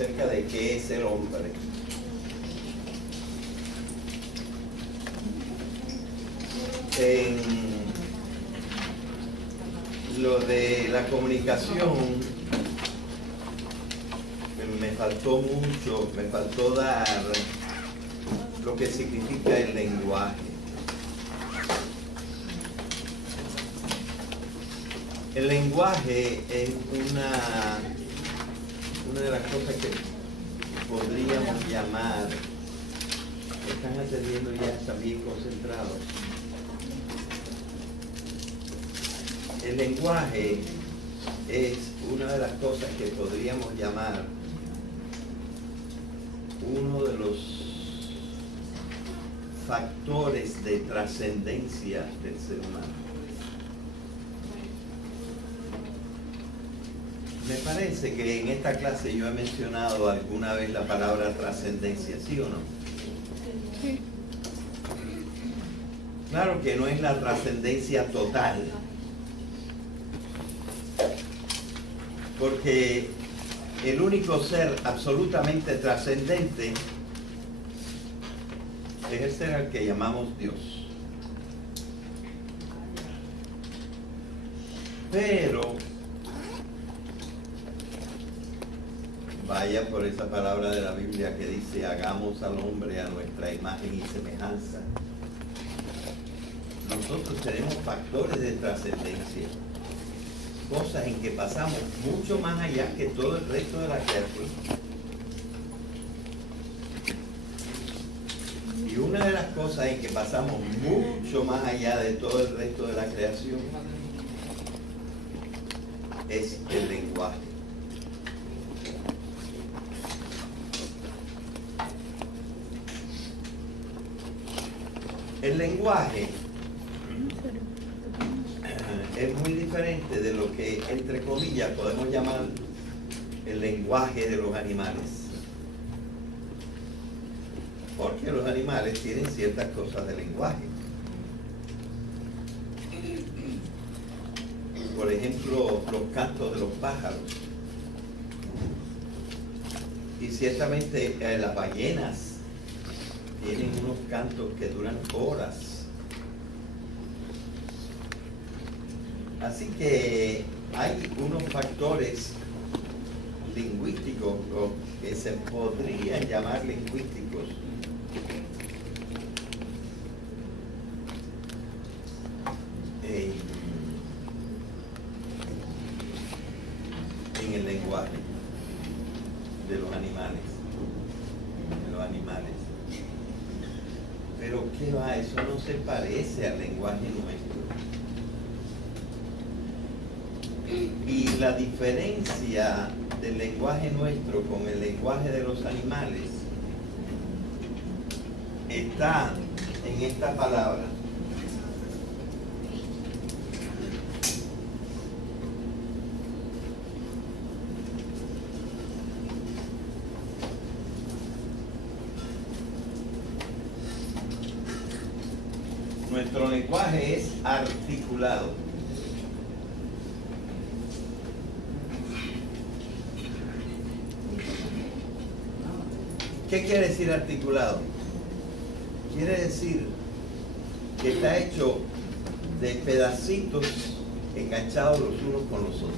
acerca de qué es el hombre. En lo de la comunicación me faltó mucho, me faltó dar lo que significa el lenguaje. El lenguaje es una de las cosas que podríamos llamar, están atendiendo ya, están bien concentrados. El lenguaje es una de las cosas que podríamos llamar uno de los factores de trascendencia del ser humano. Me parece que en esta clase yo he mencionado alguna vez la palabra trascendencia, ¿sí o no? Sí. Claro que no es la trascendencia total, porque el único ser absolutamente trascendente es el ser al que llamamos Dios. Pero vaya por esa palabra de la Biblia que dice: hagamos al hombre a nuestra imagen y semejanza. Nosotros tenemos factores de trascendencia, cosas en que pasamos mucho más allá que todo el resto de la creación. Y una de las cosas en que pasamos mucho más allá de todo el resto de la creación es el lenguaje. El lenguaje es muy diferente de lo que, entre comillas, podemos llamar el lenguaje de los animales. Porque los animales tienen ciertas cosas de lenguaje. Por ejemplo, los cantos de los pájaros. Y ciertamente las ballenas tienen unos cantos que duran horas. Así que hay unos factores lingüísticos, o que se podrían llamar lingüísticos, en el lenguaje de los animales. Pero ¿qué va? Eso no se parece al lenguaje nuestro. Y la diferencia del lenguaje nuestro con el lenguaje de los animales está en esta palabra. Nuestro lenguaje es articulado. ¿Qué quiere decir articulado? Quiere decir que está hecho de pedacitos enganchados los unos con los otros.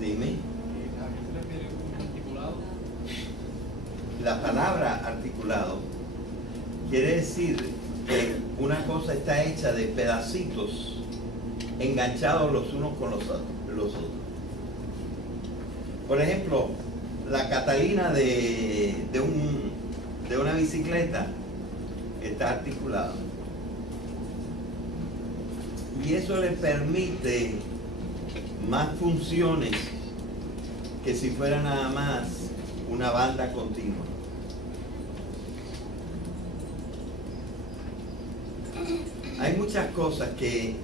Dime. La palabra articulado quiere decir que una cosa está hecha de pedacitos enganchados los unos con los otros. Por ejemplo, la catalina de una bicicleta está articulada. Y eso le permite más funciones que si fuera nada más una banda continua. Hay muchas cosas que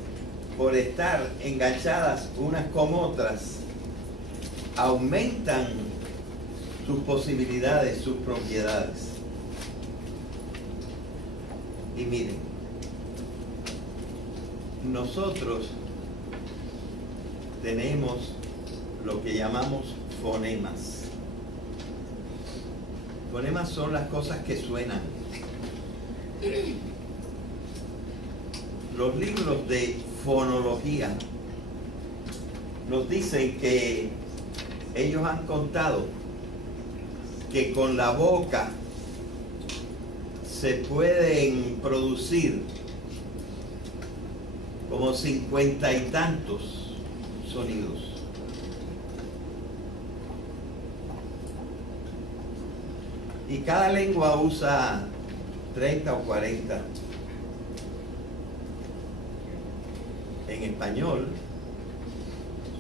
por estar enganchadas unas con otras aumentan sus posibilidades, sus propiedades. Y miren, nosotros tenemos lo que llamamos fonemas. Fonemas son las cosas que suenan. Los libros de fonología nos dicen que ellos han contado que con la boca se pueden producir como 50 y tantos sonidos. Y cada lengua usa 30 o 40. En español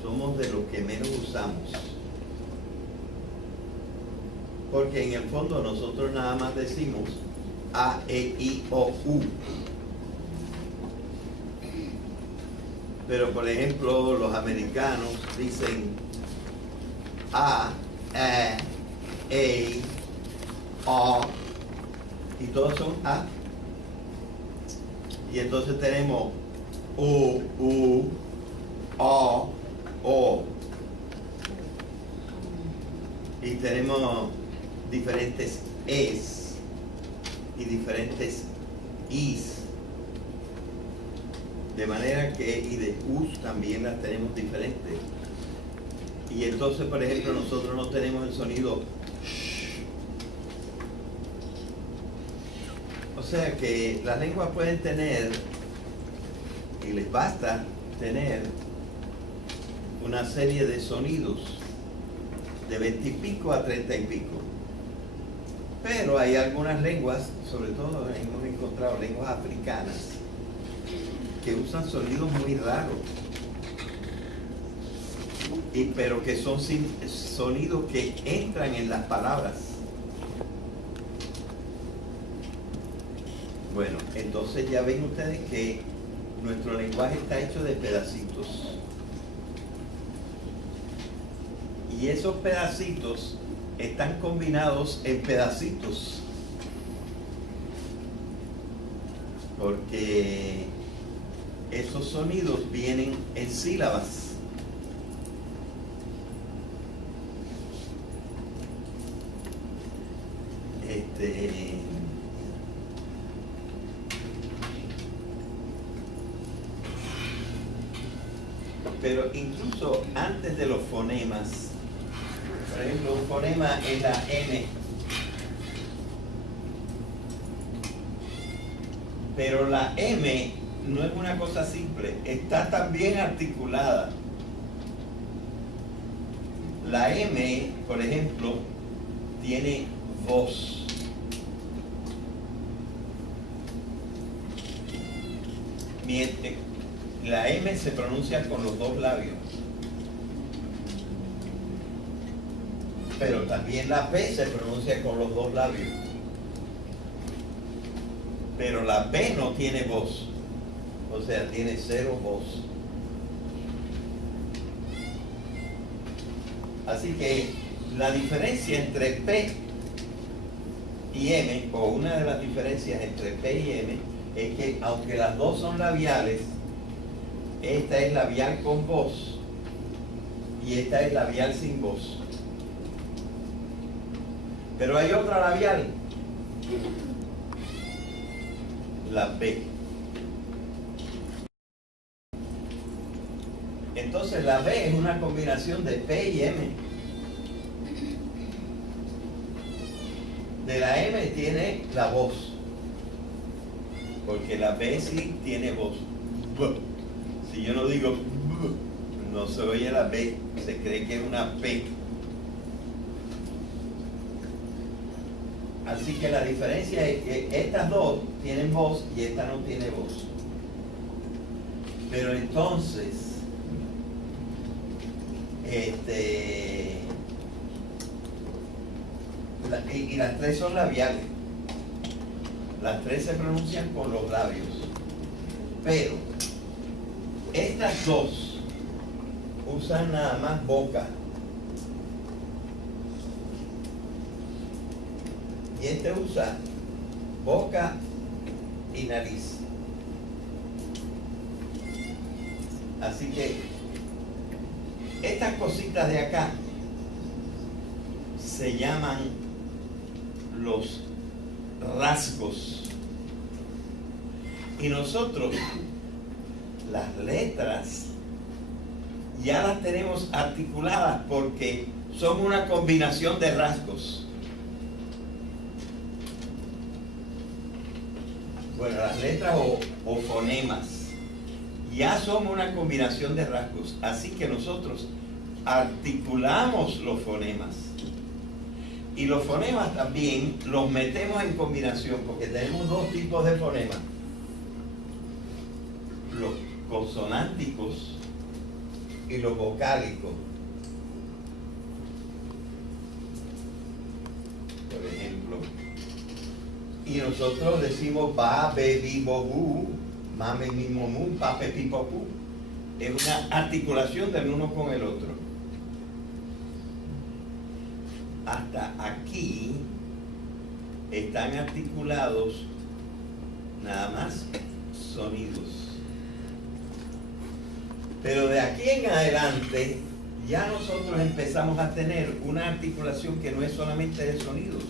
somos de los que menos usamos. Porque en el fondo nosotros nada más decimos A, E, I, O, U. Pero por ejemplo los americanos dicen A, E, O, y todos son A. Y entonces tenemos U, O. Y tenemos diferentes Es y diferentes Is. De manera que, y de Us también las tenemos diferentes. Y entonces, por ejemplo, nosotros no tenemos el sonido sh. O sea que las lenguas pueden tener, y les basta tener, una serie de sonidos de 20 y pico a 30 y pico. Pero hay algunas lenguas, sobre todo hemos encontrado lenguas africanas, que usan sonidos muy raros, pero que son sonidos que entran en las palabras. Bueno, entonces ya ven ustedes que nuestro lenguaje está hecho de pedacitos. Y esos pedacitos están combinados en pedacitos. Porque esos sonidos vienen en sílabas. Pero incluso antes de los fonemas, por ejemplo, un fonema es la M. Pero la M no es una cosa simple, está también articulada. La M, por ejemplo, tiene voz. La M se pronuncia con los dos labios. Pero también la P se pronuncia con los dos labios. Pero la P no tiene voz. O sea, tiene cero voz. Así que la diferencia entre P y M, o una de las diferencias entre P y M, es que aunque las dos son labiales, esta es labial con voz y esta es labial sin voz. Pero hay otra labial, la B. Entonces la B es una combinación de P y M. De la M tiene la voz, porque la B sí tiene voz. Si yo no digo no se oye la B, se cree que es una P. Así que la diferencia es que estas dos tienen voz y esta no tiene voz. Pero entonces, y las tres son labiales. Las tres se pronuncian con los labios. Pero estas dos usan nada más boca. Y este usa boca y nariz. Así que Estas cositas de acá se llaman los rasgos. Y nosotros las letras ya las tenemos articuladas porque son una combinación de rasgos. Bueno, las letras o fonemas ya son una combinación de rasgos, así que nosotros articulamos los fonemas. Y los fonemas también los metemos en combinación porque tenemos dos tipos de fonemas: los consonánticos y los vocálicos. Por ejemplo, y nosotros decimos ba, be, bi, bo, bu, mame, mi, mo, mu, pa, pe, pi, po, pu. Es una articulación del uno con el otro. Hasta aquí están articulados nada más sonidos. Pero de aquí en adelante ya nosotros empezamos a tener una articulación que no es solamente de sonidos,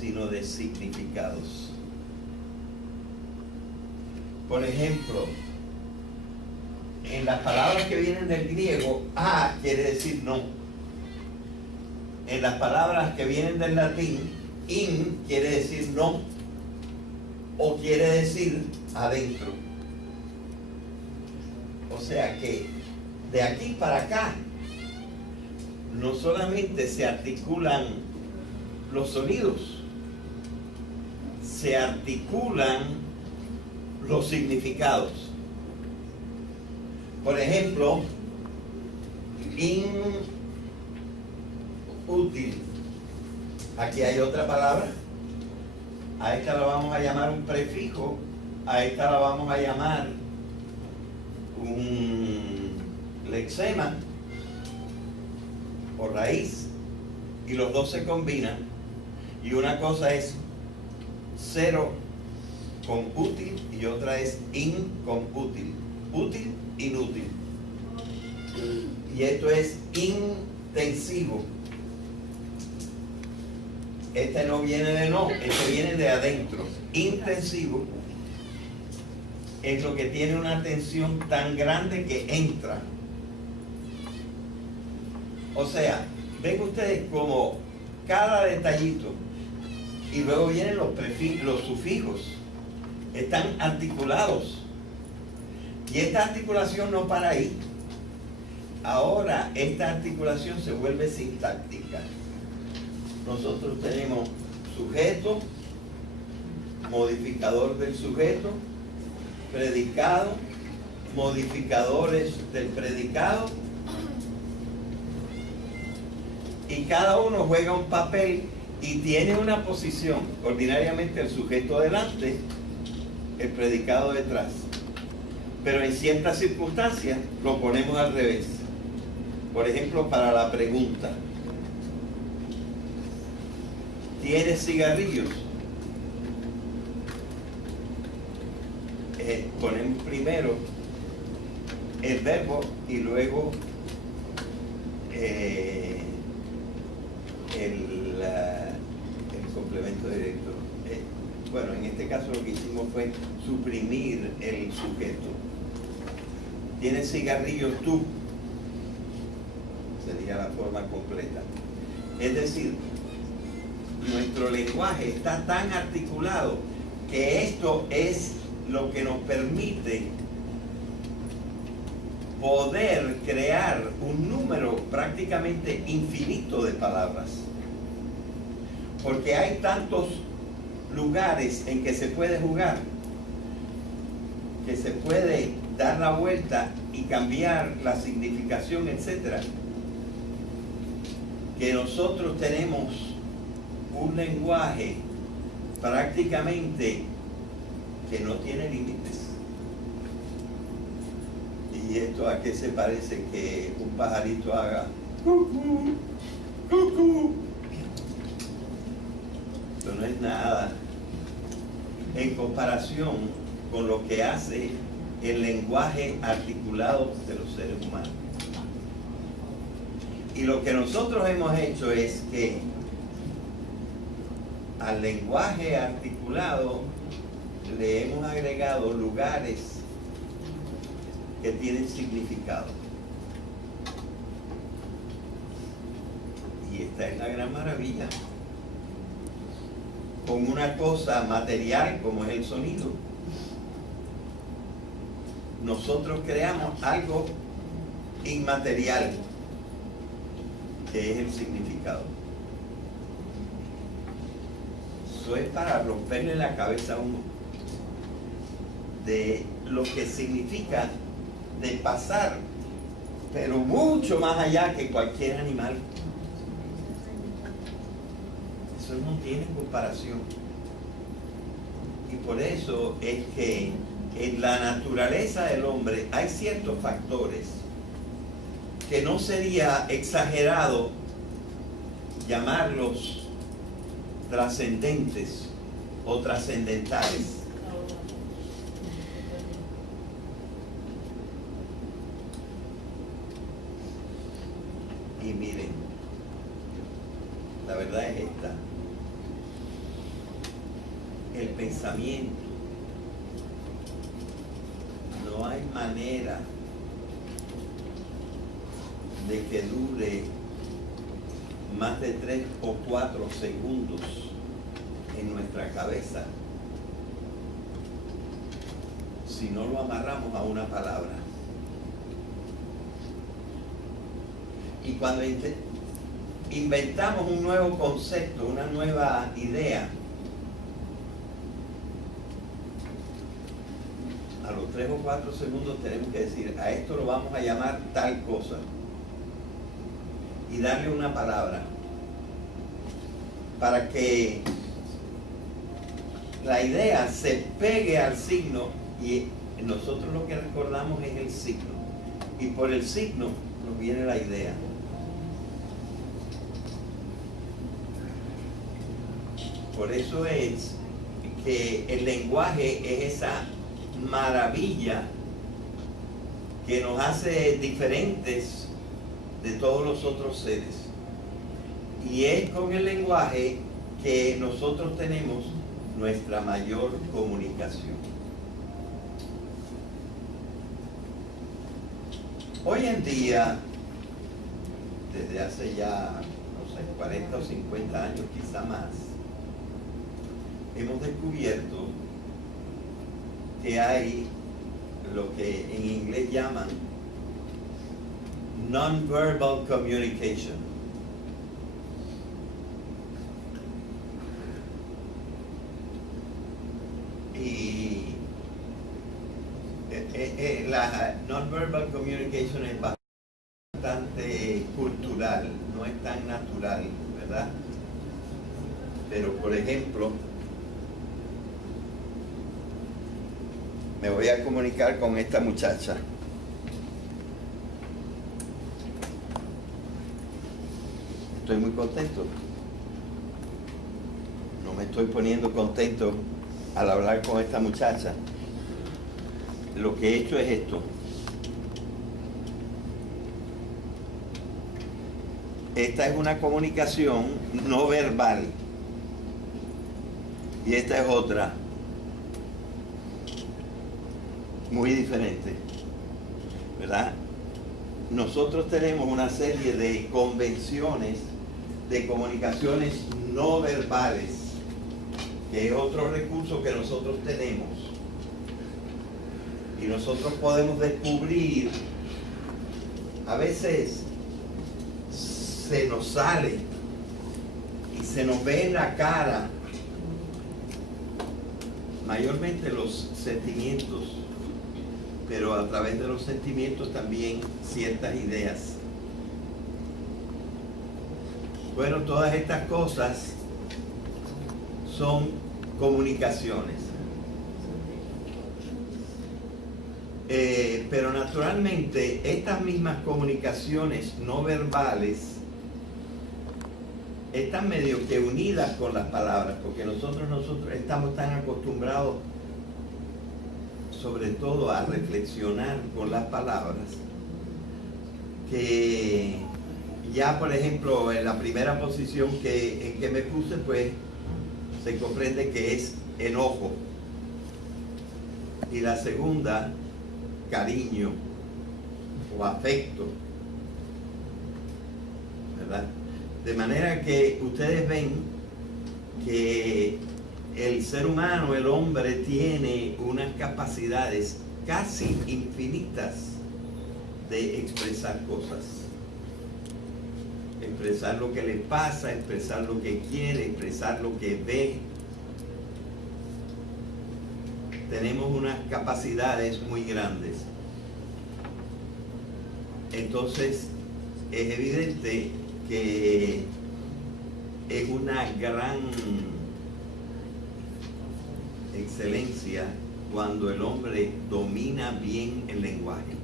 sino de significados. Por ejemplo, en las palabras que vienen del griego, a quiere decir no. En las palabras que vienen del latín, in quiere decir no, o quiere decir adentro. O sea que de aquí para acá no solamente se articulan los sonidos, se articulan los significados. Por ejemplo, inútil. Aquí hay otra palabra. A esta la vamos a llamar un prefijo, a esta la vamos a llamar un lexema o raíz, y los dos se combinan, y una cosa es cero con útil y otra es in con útil. Útil, inútil. Y esto es intensivo. Este no viene de no, este viene de adentro. Intensivo es lo que tiene una tensión tan grande que entra. O sea, ven ustedes como cada detallito, y luego vienen los sufijos, están articulados. Y esta articulación no para ahí. Ahora esta articulación se vuelve sintáctica. Nosotros tenemos sujeto, modificador del sujeto, predicado, modificadores del predicado, y cada uno juega un papel y tiene una posición. Ordinariamente el sujeto delante, el predicado detrás, pero en ciertas circunstancias lo ponemos al revés. Por ejemplo, para la pregunta: ¿tienes cigarrillos? Ponemos primero el verbo y luego el complemento directo. Bueno, en este caso lo que hicimos fue suprimir el sujeto. ¿Tienes cigarrillos tú? Sería la forma completa. Es decir, nuestro lenguaje está tan articulado que esto es lo que nos permite poder crear un número prácticamente infinito de palabras. Porque hay tantos lugares en que se puede jugar, que se puede dar la vuelta y cambiar la significación, etcétera, que nosotros tenemos un lenguaje prácticamente que no tiene límites. ¿Y esto a qué se parece? Que un pajarito haga cucú, cucú. Esto no es nada en comparación con lo que hace el lenguaje articulado de los seres humanos. Y lo que nosotros hemos hecho es que al lenguaje articulado le hemos agregado lugares que tienen significado. Y esta es la gran maravilla. Con una cosa material como es el sonido, nosotros creamos algo inmaterial, que es el significado. Eso es para romperle la cabeza a uno de lo que significa de pasar, pero mucho más allá que cualquier animal. Eso no tiene comparación. Y por eso es que en la naturaleza del hombre hay ciertos factores que no sería exagerado llamarlos trascendentes o trascendentales. Y miren, la verdad es esta: el pensamiento, no hay manera de que dure más de 3 o 4 segundos en nuestra cabeza si no lo amarramos a una palabra. Y cuando inventamos un nuevo concepto, una nueva idea, a los 3 o 4 segundos tenemos que decir: a esto lo vamos a llamar tal cosa, y darle una palabra para que la idea se pegue al signo, y nosotros lo que recordamos es el signo, y por el signo nos viene la idea. Por eso es que el lenguaje es esa maravilla que nos hace diferentes de todos los otros seres. Y es con el lenguaje que nosotros tenemos nuestra mayor comunicación. Hoy en día, desde hace ya, no sé, 40 o 50 años, quizá más, hemos descubierto que hay lo que en inglés llaman non-verbal communication. Y la non-verbal communication es bastante cultural, no es tan natural, ¿verdad? Pero, por ejemplo, me voy a comunicar con esta muchacha. Estoy muy contento. No me estoy poniendo contento al hablar con esta muchacha. Lo que he hecho es esto. Esta es una comunicación no verbal. Y esta es otra, muy diferente, ¿verdad? Nosotros tenemos una serie de convenciones de comunicaciones no verbales, que es otro recurso que nosotros tenemos. Y nosotros podemos descubrir, a veces se nos sale y se nos ve en la cara, mayormente los sentimientos, pero a través de los sentimientos también ciertas ideas. Bueno, todas estas cosas son comunicaciones. Pero naturalmente estas mismas comunicaciones no verbales están medio que unidas con las palabras, porque nosotros estamos tan acostumbrados sobre todo a reflexionar con las palabras, que Ya, por ejemplo, en la primera posición en que me puse, pues se comprende que es enojo. Y la segunda, cariño o afecto, ¿verdad? De manera que ustedes ven que el ser humano, el hombre, tiene unas capacidades casi infinitas de expresar cosas. Expresar lo que le pasa, expresar lo que quiere, expresar lo que ve. Tenemos unas capacidades muy grandes. Entonces, es evidente que es una gran excelencia cuando el hombre domina bien el lenguaje,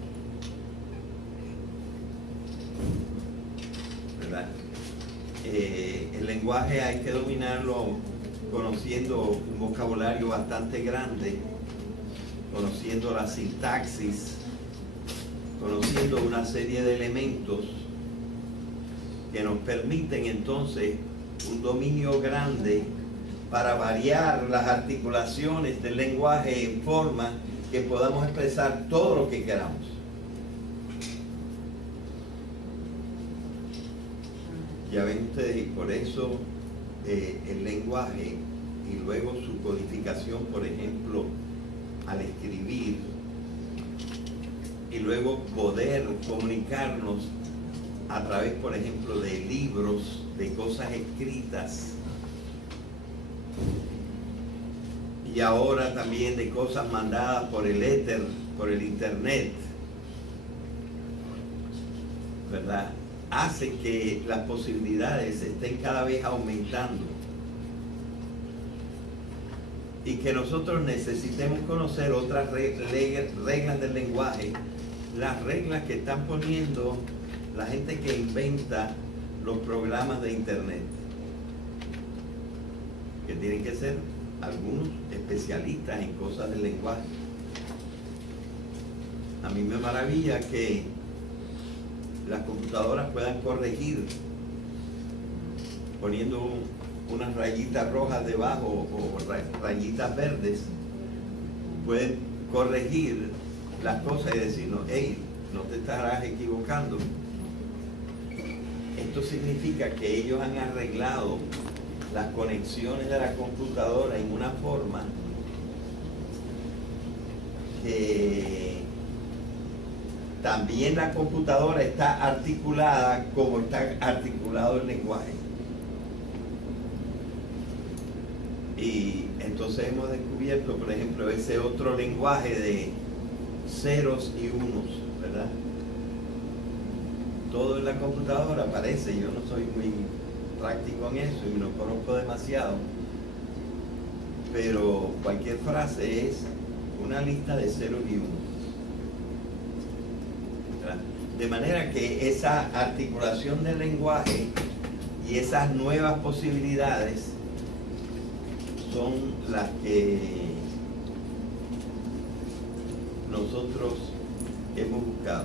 ¿verdad? El lenguaje hay que dominarlo conociendo un vocabulario bastante grande, conociendo la sintaxis, conociendo una serie de elementos que nos permiten entonces un dominio grande para variar las articulaciones del lenguaje en forma que podamos expresar todo lo que queramos. Ya ven ustedes, y por eso el lenguaje y luego su codificación, por ejemplo, al escribir, y luego poder comunicarnos a través, por ejemplo, de libros, de cosas escritas, y ahora también de cosas mandadas por el éter, por el internet, ¿verdad? Hace que las posibilidades estén cada vez aumentando y que nosotros necesitemos conocer otras reglas del lenguaje, las reglas que están poniendo la gente que inventa los programas de internet, que tienen que ser algunos especialistas en cosas del lenguaje. A mí me maravilla que las computadoras puedan corregir poniendo unas rayitas rojas debajo o rayitas verdes, pueden corregir las cosas y decirnos, hey, no te estarás equivocando. Esto significa que ellos han arreglado las conexiones de la computadora en una forma que también la computadora está articulada como está articulado el lenguaje. Y entonces hemos descubierto, por ejemplo, ese otro lenguaje de ceros y unos, ¿verdad? Todo en la computadora aparece. Yo no soy muy práctico en eso y no conozco demasiado, pero cualquier frase es una lista de ceros y unos, ¿verdad? De manera que esa articulación del lenguaje y esas nuevas posibilidades son las que nosotros hemos buscado.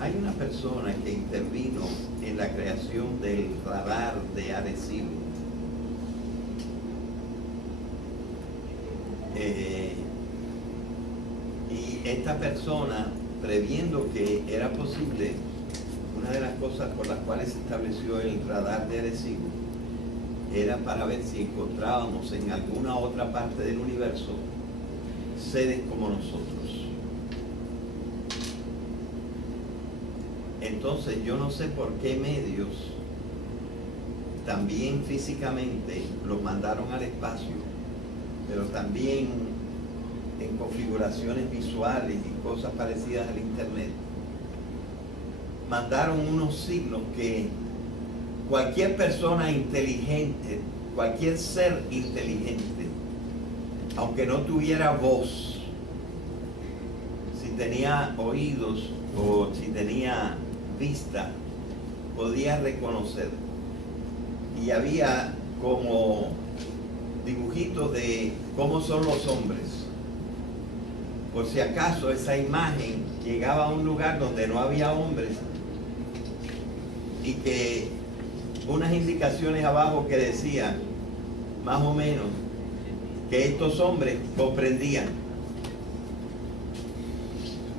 Hay una persona que intervino en la creación del radar de Arecibo. Y esta persona, previendo que era posible, una de las cosas por las cuales se estableció el radar de Arecibo era para ver si encontrábamos en alguna otra parte del universo seres como nosotros. Entonces yo no sé por qué medios también físicamente los mandaron al espacio, pero también en configuraciones visuales y cosas parecidas al internet, mandaron unos signos que cualquier persona inteligente, cualquier ser inteligente, aunque no tuviera voz, si tenía oídos o si tenía vista, podía reconocer. Y había como dibujitos de cómo son los hombres. por si acaso esa imagen llegaba a un lugar donde no había hombres y que unas indicaciones abajo que decían más o menos que estos hombres comprendían.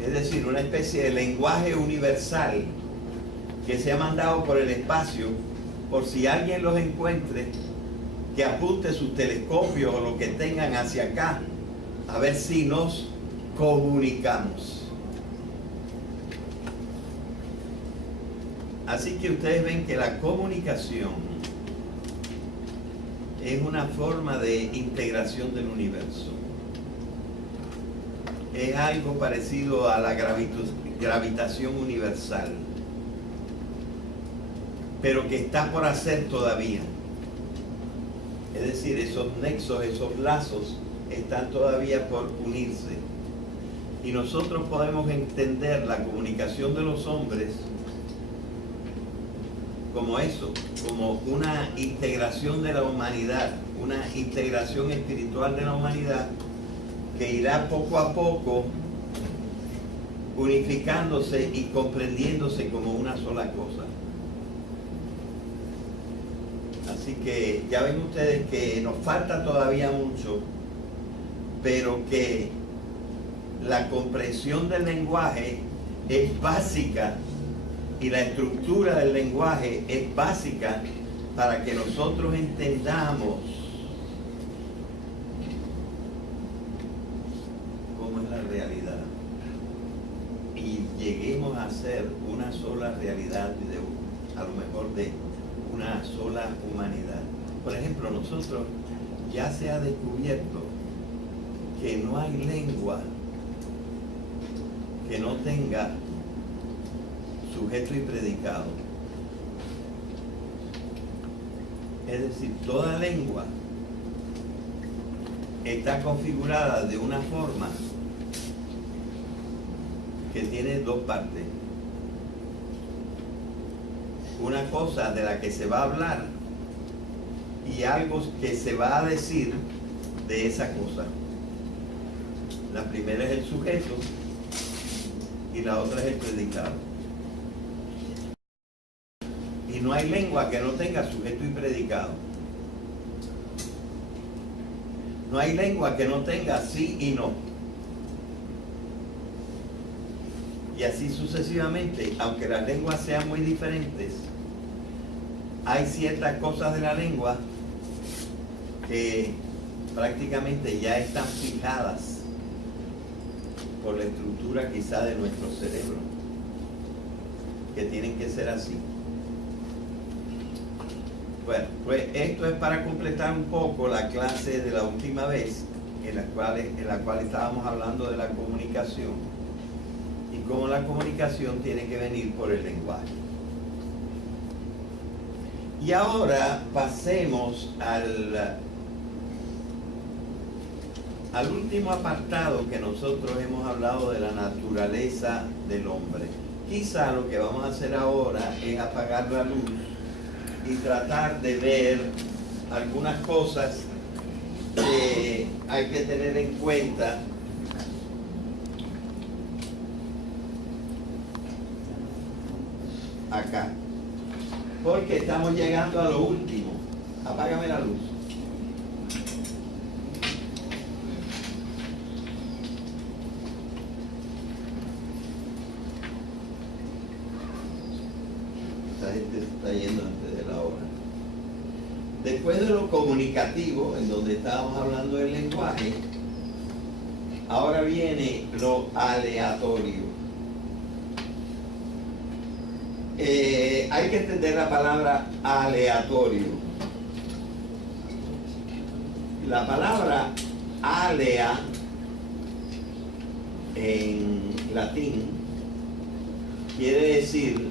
Es decir, una especie de lenguaje universal que se ha mandado por el espacio, por si alguien los encuentre, que apunte sus telescopios o lo que tengan hacia acá, a ver si nos comunicamos. Así que ustedes ven que la comunicación es una forma de integración del universo. Es algo parecido a la gravitación universal, pero que está por hacer todavía. Es decir, esos nexos, esos lazos están todavía por unirse. Y nosotros podemos entender la comunicación de los hombres como eso, como una integración de la humanidad, una integración espiritual de la humanidad que irá poco a poco unificándose y comprendiéndose como una sola cosa. Así que ya ven ustedes que nos falta todavía mucho, pero que la comprensión del lenguaje es básica y la estructura del lenguaje es básica para que nosotros entendamos cómo es la realidad y lleguemos a ser una sola realidad y a lo mejor de una sola humanidad. Por ejemplo, nosotros ya se ha descubierto que no hay lengua que no tenga sujeto y predicado. Es decir, toda lengua está configurada de una forma que tiene dos partes. Una cosa de la que se va a hablar y algo que se va a decir de esa cosa. La primera es el sujeto y la otra es el predicado. Y no hay lengua que no tenga sujeto y predicado. No hay lengua que no tenga sí y no. Y así sucesivamente, aunque las lenguas sean muy diferentes, hay ciertas cosas de la lengua que prácticamente ya están fijadas por la estructura quizá de nuestro cerebro, que tienen que ser así. Bueno, pues esto es para completar un poco la clase de la última vez en la cual estábamos hablando de la comunicación y cómo la comunicación tiene que venir por el lenguaje. Y ahora pasemos al último apartado que nosotros hemos hablado de la naturaleza del hombre. Quizá lo que vamos a hacer ahora es apagar la luz y tratar de ver algunas cosas que hay que tener en cuenta acá, porque estamos llegando a lo último. Apágame la luz. Esta gente se está yendo antes de la hora. Después de lo comunicativo, en donde estábamos hablando del lenguaje, ahora viene lo aleatorio. Hay que entender la palabra aleatorio. La palabra alea en latín quiere decir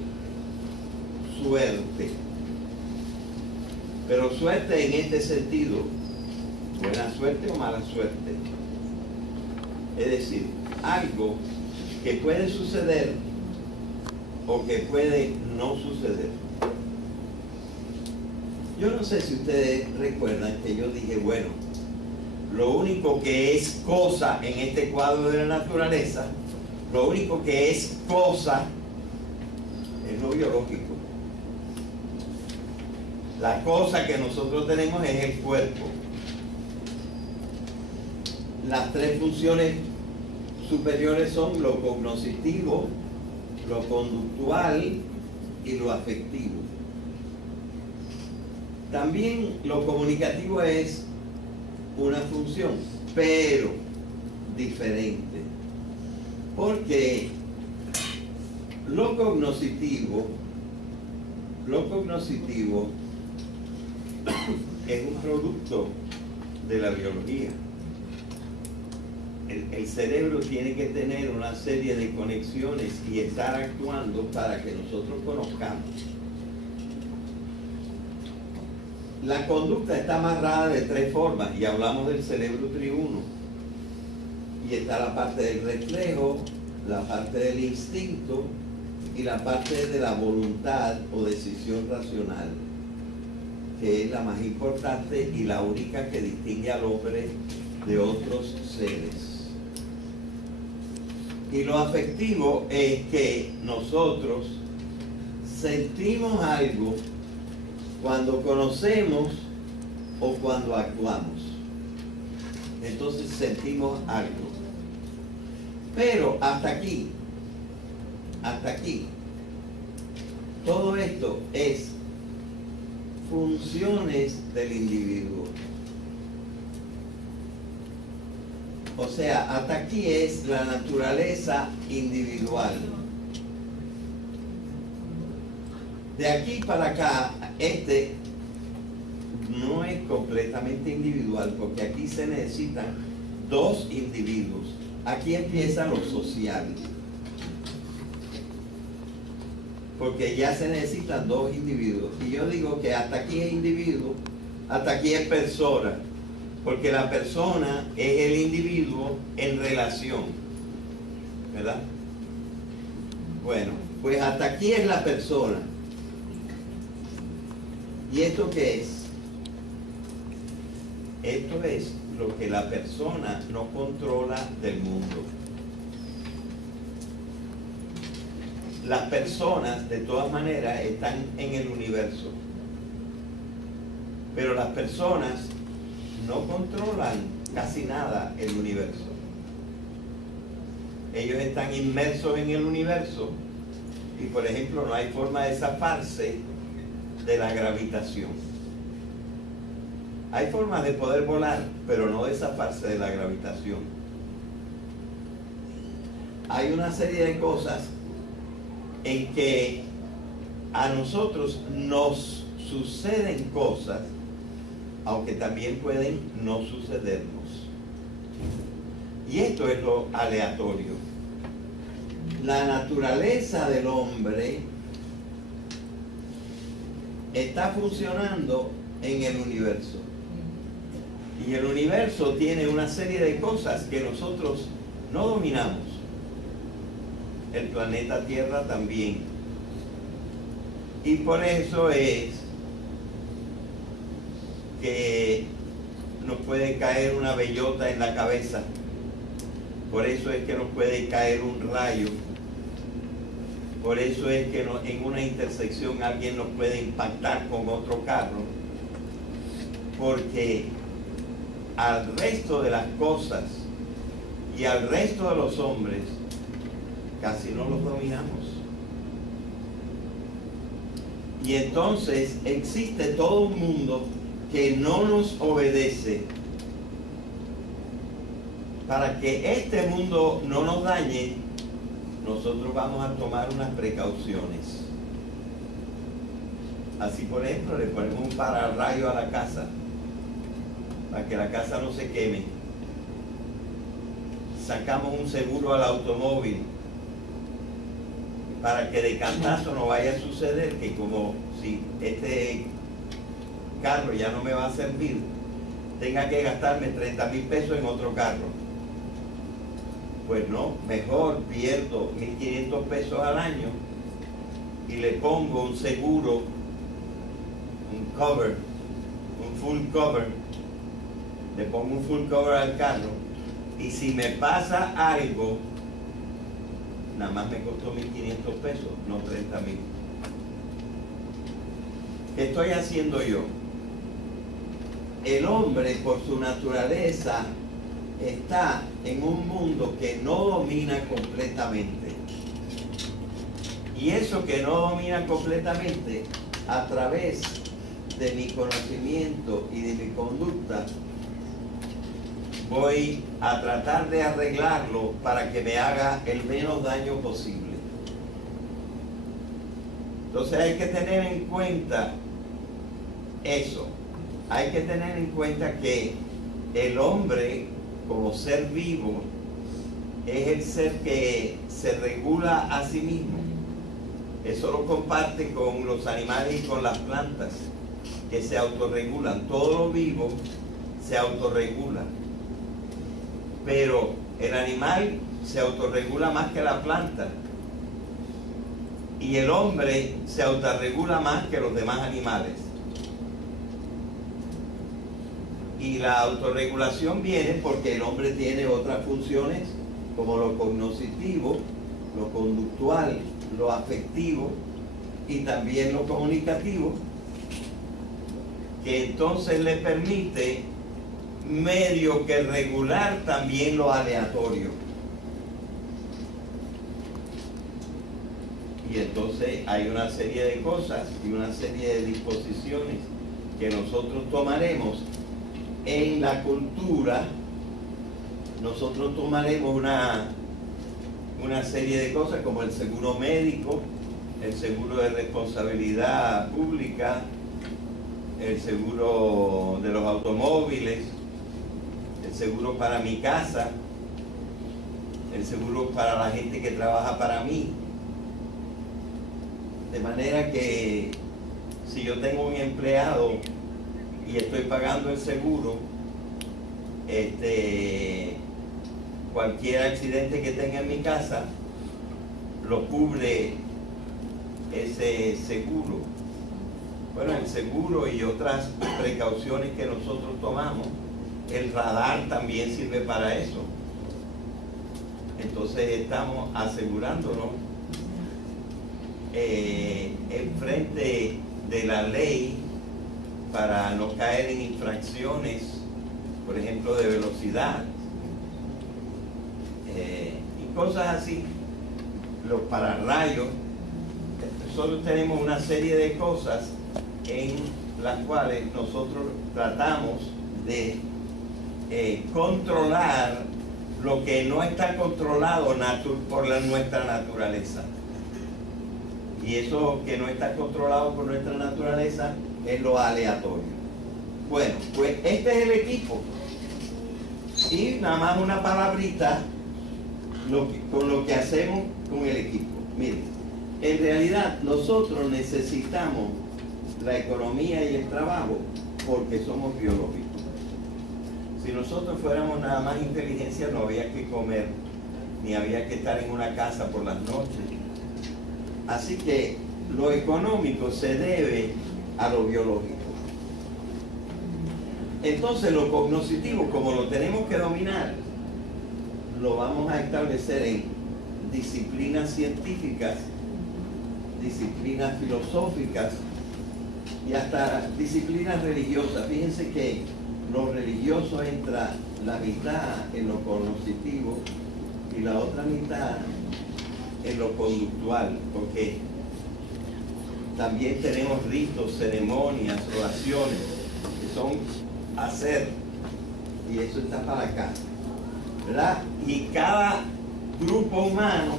suerte, pero suerte en este sentido, buena suerte o mala suerte. Es decir, algo que puede suceder o que puede no suceder. Yo no sé si ustedes recuerdan que yo dije, bueno, Lo único que es cosa en este cuadro de la naturaleza, lo único que es cosa es lo biológico. La cosa que nosotros tenemos es el cuerpo. Las tres funciones superiores son lo cognoscitivo, lo conductual y lo afectivo. También lo comunicativo es una función, pero diferente. Porque lo cognoscitivo es un producto de la biología. El cerebro tiene que tener una serie de conexiones y estar actuando para que nosotros conozcamos. La conducta está amarrada de tres formas y hablamos del cerebro triuno. Y está la parte del reflejo, la parte del instinto y la parte de la voluntad o decisión racional, que es la más importante y la única que distingue al hombre de otros seres. Y lo afectivo es que nosotros sentimos algo cuando conocemos o cuando actuamos. Entonces sentimos algo. Pero hasta aquí, todo esto es funciones del individuo. O sea, hasta aquí es la naturaleza individual. De aquí para acá, no es completamente individual, porque aquí se necesitan dos individuos. Aquí empieza lo social. Porque ya se necesitan dos individuos. Y yo digo que hasta aquí es individuo, hasta aquí es persona. Porque la persona es el individuo en relación, ¿verdad? Bueno, pues hasta aquí es la persona. ¿Y esto qué es? Esto es lo que la persona no controla del mundo. Las personas, de todas maneras, están en el universo. Pero las personas no controlan casi nada el universo. Ellos están inmersos en el universo y, por ejemplo, no hay forma de zafarse de la gravitación. Hay formas de poder volar, pero no de zafarse de la gravitación. Hay una serie de cosas en que a nosotros nos suceden cosas, aunque también pueden no sucedernos. Y esto es lo aleatorio. La naturaleza del hombre está funcionando en el universo. Y el universo tiene una serie de cosas que nosotros no dominamos. El planeta Tierra también. Y por eso es que nos puede caer una bellota en la cabeza. Por eso es que nos puede caer un rayo. Por eso es que en una intersección alguien nos puede impactar con otro carro. Porque al resto de las cosas y al resto de los hombres casi no los dominamos. Y entonces existe todo un mundo que no nos obedece. Para que este mundo no nos dañe, nosotros vamos a tomar unas precauciones. Así, por ejemplo, le ponemos un pararrayo a la casa para que la casa no se queme. Sacamos un seguro al automóvil para que de cantazo no vaya a suceder que, como si este carro ya no me va a servir, tenga que gastarme 30,000 pesos en otro carro. Pues no, mejor pierdo 1.500 pesos al año y le pongo un seguro, un cover, un full cover, le pongo un full cover al carro, y si me pasa algo, nada más me costó 1.500 pesos, no 30.000. ¿Qué estoy haciendo yo? El hombre, por su naturaleza, está en un mundo que no domina completamente. Y eso que no domina completamente, a través de mi conocimiento y de mi conducta, voy a tratar de arreglarlo para que me haga el menos daño posible. Entonces hay que tener en cuenta eso. Hay que tener en cuenta que el hombre, como ser vivo, es el ser que se regula a sí mismo. Eso lo comparte con los animales y con las plantas, que se autorregulan. Todo lo vivo se autorregula. Pero el animal se autorregula más que la planta. Y el hombre se autorregula más que los demás animales. Y la autorregulación viene porque el hombre tiene otras funciones, como lo cognoscitivo, lo conductual, lo afectivo y también lo comunicativo, que entonces le permite medio que regular también lo aleatorio. Y entonces hay una serie de cosas y una serie de disposiciones que nosotros tomaremos en la cultura. Nosotros tomaremos una serie de cosas como el seguro médico, el seguro de responsabilidad pública, el seguro de los automóviles, el seguro para mi casa, el seguro para la gente que trabaja para mí. De manera que si yo tengo un empleado y estoy pagando el seguro, cualquier accidente que tenga en mi casa lo cubre ese seguro. Bueno, el seguro y otras precauciones que nosotros tomamos, el radar también sirve para eso. Entonces estamos asegurándonos en frente de la ley para no caer en infracciones, por ejemplo, de velocidad y cosas así, los pararrayos. Nosotros tenemos una serie de cosas en las cuales nosotros tratamos de controlar lo que no está controlado por nuestra naturaleza. Y eso que no está controlado por nuestra naturaleza es lo aleatorio. Bueno, pues este es el equipo. Y nada más una palabrita con lo que hacemos con el equipo. Miren, en realidad nosotros necesitamos la economía y el trabajo porque somos biológicos. Si nosotros fuéramos nada más inteligencia, no había que comer, ni había que estar en una casa por las noches. Así que lo económico se debe a lo biológico. Entonces lo cognoscitivo, como lo tenemos que dominar, lo vamos a establecer en disciplinas científicas, disciplinas filosóficas y hasta disciplinas religiosas. Fíjense que lo religioso entra la mitad en lo cognoscitivo y la otra mitad en lo conductual, porque también tenemos ritos, ceremonias, oraciones, que son hacer, y eso está para acá, ¿verdad? Y cada grupo humano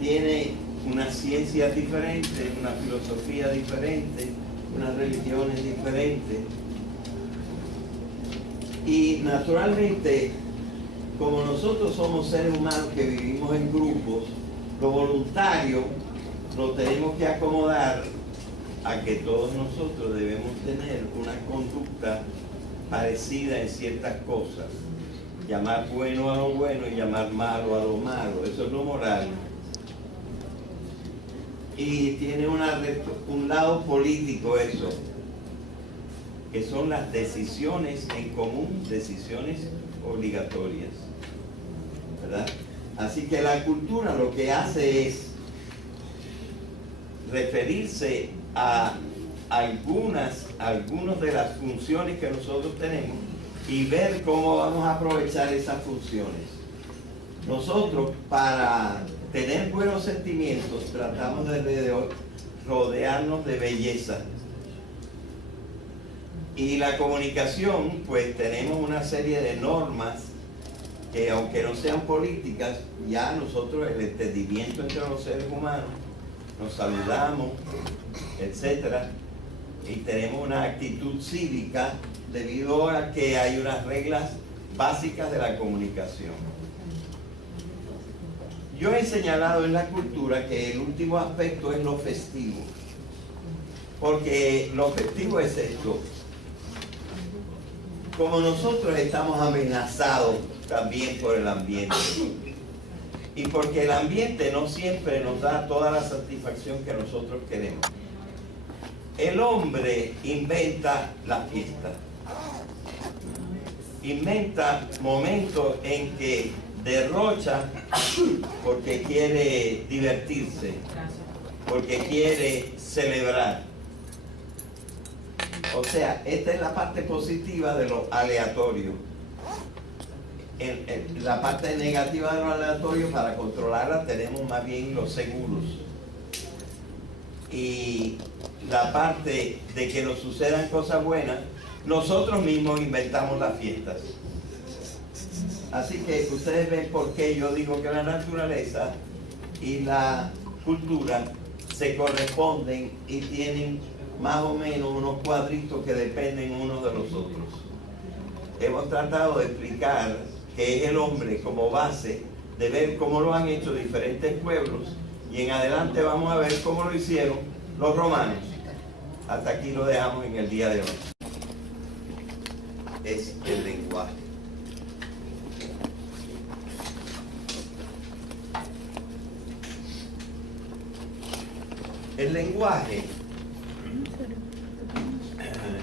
tiene una ciencia diferente, una filosofía diferente, unas religiones diferentes. Y naturalmente, como nosotros somos seres humanos que vivimos en grupos, lo voluntario lo tenemos que acomodar a que todos nosotros debemos tener una conducta parecida en ciertas cosas. Llamar bueno a lo bueno y llamar malo a lo malo, eso es lo moral. Y tiene un lado político eso. que son las decisiones en común, decisiones obligatorias, ¿verdad? Así que la cultura lo que hace es referirse a algunas de las funciones que nosotros tenemos y ver cómo vamos a aprovechar esas funciones. Nosotros, para tener buenos sentimientos, tratamos de rodearnos de belleza. Y la comunicación, pues tenemos una serie de normas que, aunque no sean políticas, ya nosotros, el entendimiento entre los seres humanos, nos saludamos, etcétera, y tenemos una actitud cívica debido a que hay unas reglas básicas de la comunicación. Yo he señalado en la cultura que el último aspecto es lo festivo, porque lo festivo es esto. Como nosotros estamos amenazados también por el ambiente, y porque el ambiente no siempre nos da toda la satisfacción que nosotros queremos, el hombre inventa la fiesta, inventa momentos en que derrocha porque quiere divertirse, porque quiere celebrar. O sea, esta es la parte positiva de lo aleatorio. La parte negativa de lo aleatorio, para controlarla, tenemos más bien los seguros. Y la parte de que nos sucedan cosas buenas, nosotros mismos inventamos las fiestas. Así que ustedes ven por qué yo digo que la naturaleza y la cultura se corresponden y tienen más o menos unos cuadritos que dependen unos de los otros. Hemos tratado de explicar que es el hombre como base, de ver cómo lo han hecho diferentes pueblos, y en adelante vamos a ver cómo lo hicieron los romanos. Hasta aquí lo dejamos en el día de hoy. Es el lenguaje. El lenguaje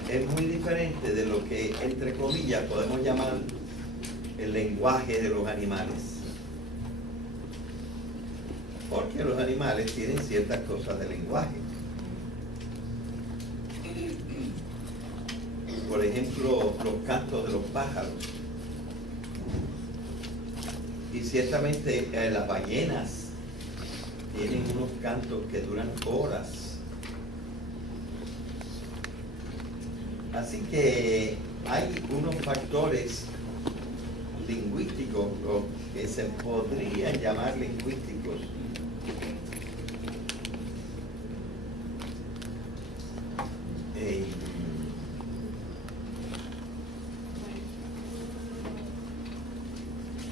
es muy diferente de lo que, entre comillas, podemos llamar el lenguaje de los animales. Porque los animales tienen ciertas cosas de lenguaje. Por ejemplo, los cantos de los pájaros. Y ciertamente las ballenas tienen unos cantos que duran horas. Así que hay unos factores lingüísticos, o que se podrían llamar lingüísticos,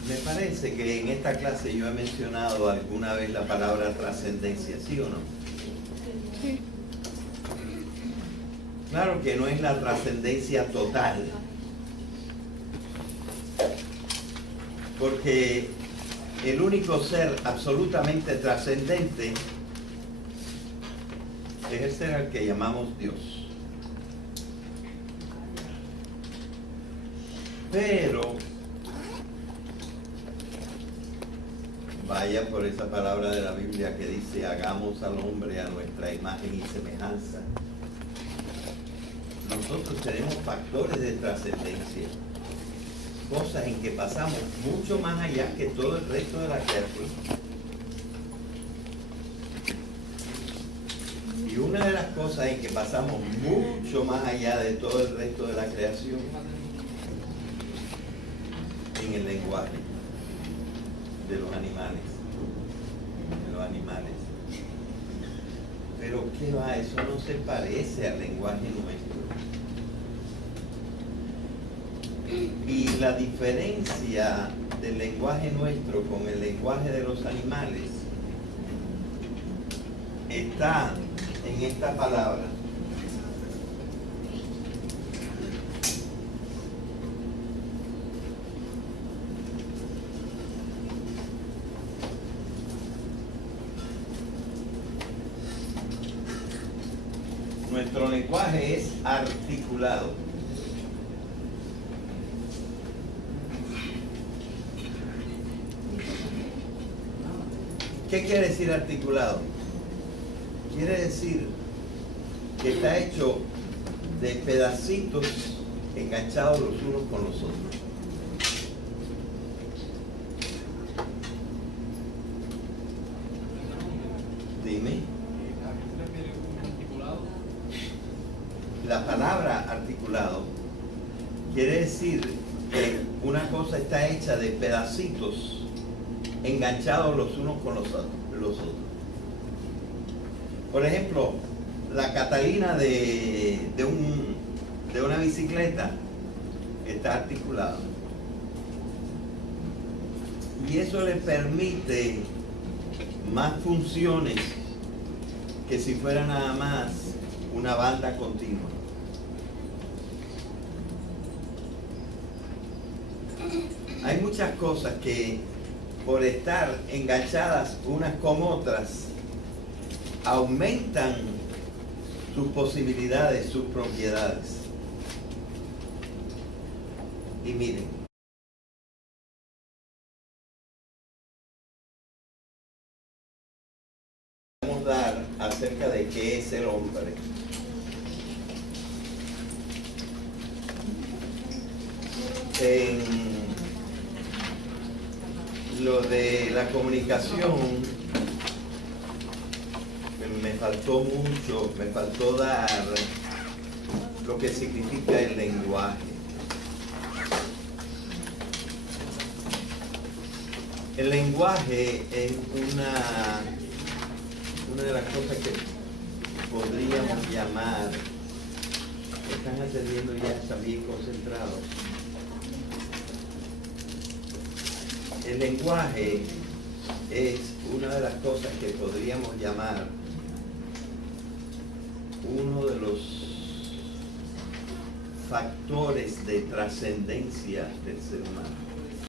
me parece que en esta clase yo he mencionado alguna vez la palabra trascendencia, ¿sí o no? Sí. Claro que no es la trascendencia total, porque el único ser absolutamente trascendente es el ser al que llamamos Dios. Pero vaya por esa palabra de la Biblia que dice: hagamos al hombre a nuestra imagen y semejanza. Nosotros tenemos factores de trascendencia, cosas en que pasamos mucho más allá que todo el resto de la creación. Y una de las cosas en que pasamos mucho más allá de todo el resto de la creación, en el lenguaje de los animales. Pero ¿qué va? Eso no se parece al lenguaje nuestro. Y la diferencia del lenguaje nuestro con el lenguaje de los animales está en esta palabra. Nuestro lenguaje es articulado. ¿Qué quiere decir articulado? Quiere decir que está hecho de pedacitos enganchados los unos con los otros. Dime. La palabra articulado quiere decir que una cosa está hecha de pedacitos enganchados los unos con los otros. Por ejemplo, la catalina de una bicicleta está articulada. Y eso le permite más funciones que si fuera nada más una banda continua. Hay muchas cosas que por estar enganchadas unas con otras aumentan sus posibilidades, sus propiedades. Y miren, vamos a dar acerca de qué es el hombre. En lo de la comunicación me faltó mucho, me faltó dar lo que significa el lenguaje. El lenguaje es una de las cosas que podríamos llamar, están atendiendo ya, están bien concentrados. El lenguaje es una de las cosas que podríamos llamar uno de los factores de trascendencia del ser humano.